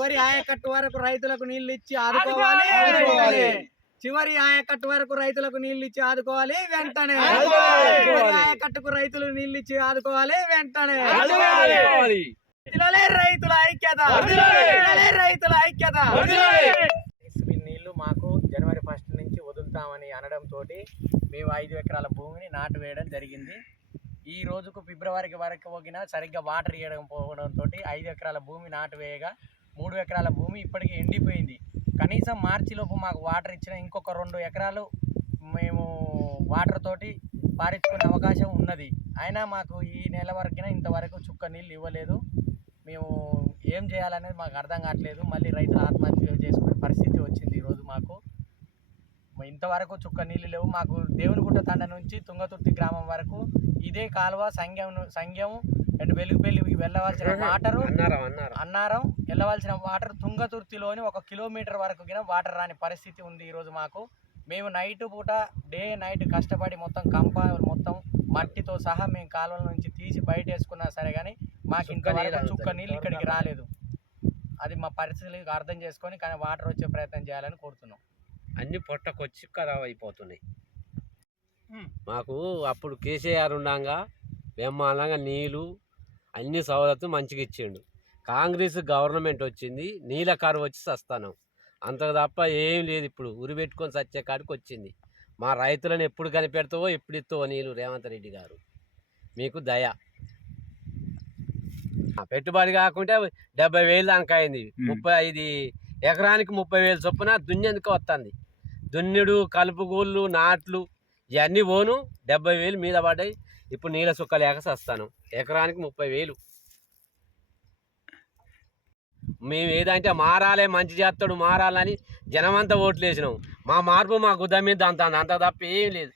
చివరి ఆయకట్టు వరకు రైతులకు నీళ్ళు ఇచ్చి ఆదుకోవాలి. చివరి ఆయకట్టు వరకు రైతులకు నీళ్ళు ఇచ్చి ఆదుకోవాలి వెంటనే. చివరి ఆయకట్టుకు రైతులు నీళ్ళు ఇచ్చి ఆదుకోవాలి. వెంటనే రైతుల ఐక్యత. రైతుల ఐక్యత. నీళ్ళు మాకు జనవరి ఫస్ట్ నుంచి వదులుతామని అనడంతో మేము ఐదు ఎకరాల భూమిని నాటు వేయడం జరిగింది. ఈ రోజుకు ఫిబ్రవరికి వరకు పోగిన సరిగ్గా వాటర్ ఇవ్వడం పోవడంతో ఐదు ఎకరాల భూమి నాటు వేయగా మూడు ఎకరాల భూమి ఇప్పటికీ ఎండిపోయింది. కనీసం మార్చిలోపు మాకు వాటర్ ఇచ్చిన ఇంకొక రెండు ఎకరాలు మేము వాటర్ తోటి పారించుకునే అవకాశం ఉన్నది. అయినా మాకు ఈ నెల వరకున ఇంతవరకు చుక్క నీళ్ళు ఇవ్వలేదు. మేము ఏం చేయాలనేది మాకు అర్థం కావట్లేదు. మళ్ళీ రైతులు ఆత్మహత్య చేసుకునే పరిస్థితి వచ్చింది ఈరోజు మాకు. ఇంతవరకు చుక్క నీళ్ళు లేవు. మాకు దేవునిగుట్ట తండ నుంచి తుంగతుర్తి గ్రామం వరకు ఇదే కాలువ సంఘం సంఘం అండ్ వెలుగు వెళ్ళవలసిన వాటరు అన్నారం అన్నారం. అన్నారం వెళ్ళవలసిన వాటర్ తుంగతుర్తిలోని ఒక కిలోమీటర్ వరకు వాటర్ రాని పరిస్థితి ఉంది ఈరోజు మాకు. మేము నైట్ పూట డే నైట్ కష్టపడి మొత్తం కంప మొత్తం మట్టితో సహా మేము కాలువల నుంచి తీసి బయట వేసుకున్నా సరే కానీ మాకు నీళ్ళు చుక్క. నీళ్ళు ఇక్కడికి రాలేదు. అది మా పరిస్థితులు అర్థం చేసుకొని కానీ వాటర్ వచ్చే ప్రయత్నం చేయాలని కోరుతున్నాం. అన్ని పొట్టకొచ్చి ఖరాబ్ అయిపోతున్నాయి. మాకు అప్పుడు కేసీఆర్ ఉండంగా బ్రహ్మాండంగా నీళ్ళు అన్ని సవలతులు మంచిగా ఇచ్చిండు. కాంగ్రెస్ గవర్నమెంట్ వచ్చింది నీళ్ళ కరువు వచ్చి సస్తానం. అంతకు తప్ప ఏం లేదు ఇప్పుడు ఉరి పెట్టుకొని సచ్చే కాడికి వచ్చింది. మా రైతులను ఎప్పుడు కనిపెడతావో ఎప్పుడు ఇస్తావో నీళ్ళు రేవంత్ రెడ్డి గారు. మీకు దయ. ఆ, పెట్టుబడి కాకుంటే డెబ్బై వేలు దానికి అయింది. ముప్పై ఐదు ఎకరానికి ముప్పై వేలు చొప్పున దున్నేందుకు వస్తుంది దున్నుడు కలుపుగోళ్ళు నాట్లు ఇవన్నీ పోను డెబ్బై వేలు మీద పడ్డాయి. ఇప్పుడు నీళ్ళ సుక్క లేక సస్తాను. ఎకరానికి ముప్పై వేలు. మేము ఏదంటే మారాలే మంచి చేస్తాడు మారాలని జనమంతా ఓట్లు వేసినాం. మా మార్పు మా గుద్ద మీద అంత అంత తప్ప ఏం లేదు.